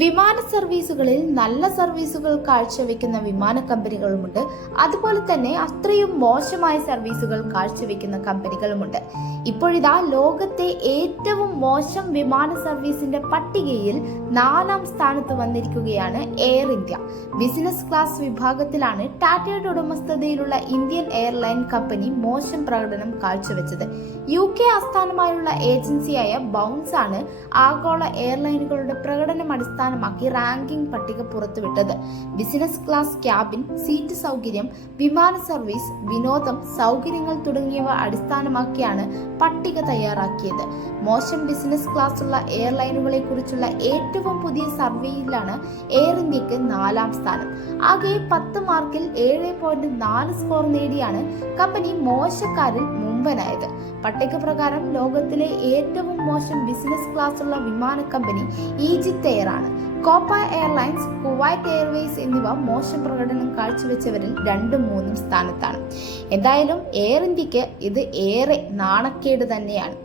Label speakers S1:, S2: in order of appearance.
S1: വിമാന സർവീസുകളിൽ നല്ല സർവീസുകൾ കാഴ്ചവെക്കുന്ന വിമാന കമ്പനികളുമുണ്ട്. അതുപോലെ തന്നെ അത്രയും മോശമായ സർവീസുകൾ കാഴ്ചവെക്കുന്ന കമ്പനികളുമുണ്ട്. ഇപ്പോഴിതാ ലോകത്തെ ഏറ്റവും മോശം വിമാന സർവീസിന്റെ പട്ടികയിൽ നാലാം സ്ഥാനത്ത് വന്നിരിക്കുകയാണ് എയർ ഇന്ത്യ. ബിസിനസ് ക്ലാസ് വിഭാഗത്തിലാണ് ടാറ്റയുടെ ഉടമസ്ഥതയിലുള്ള ഇന്ത്യൻ എയർലൈൻ കമ്പനി മോശം പ്രകടനം കാഴ്ചവെച്ചത്. യു കെ ആസ്ഥാനമായുള്ള ഏജൻസിയായ ബൗൺസ് ആണ് ആഗോള എയർലൈനുകളുടെ പ്രകടനം അടിസ്ഥാനമാക്കി റാങ്കിംഗ് പട്ടിക പുറത്തുവിട്ടത്. ബിസിനസ് ക്ലാസ് ക്യാബിൻ സീറ്റ് സൗകര്യം വിമാന സർവീസ് വിനോദം സൗകര്യങ്ങൾ തുടങ്ങിയവ അടിസ്ഥാനമാക്കിയാണ് പട്ടിക തയ്യാറാക്കിയത്. മോശം ബിസിനസ് ക്ലാസ് ഉള്ള എയർലൈനുകളെ കുറിച്ചുള്ള ഏറ്റവും പുതിയ സർവേയിലാണ് എയർ ഇന്ത്യയ്ക്ക് നാലാം സ്ഥാനം. ആകെ പത്ത് മാർക്കിൽ ഏഴ് പോയിന്റ് നാല് സ്കോർ നേടിയാണ് കമ്പനി മോശക്കാരിൽ മുമ്പനായത്. പട്ടിക പ്രകാരം ലോകത്തിലെ ഏറ്റവും മോശം ബിസിനസ് ക്ലാസ് ഉള്ള വിമാന കമ്പനി ഈജിപ്ത് എയർ ആണ് കോപ്പ എയർലൈൻസ് കുവൈറ്റ് എയർവേസ് എന്നിവ മോശം പ്രകടനം കാഴ്ചവെച്ചവരിൽ രണ്ടും മൂന്നും സ്ഥാനത്താണ്. എന്തായാലും എയർ ഇന്ത്യയ്ക്ക് ഇത് ഏറെ നാണക്കേട് തന്നെയാണ്.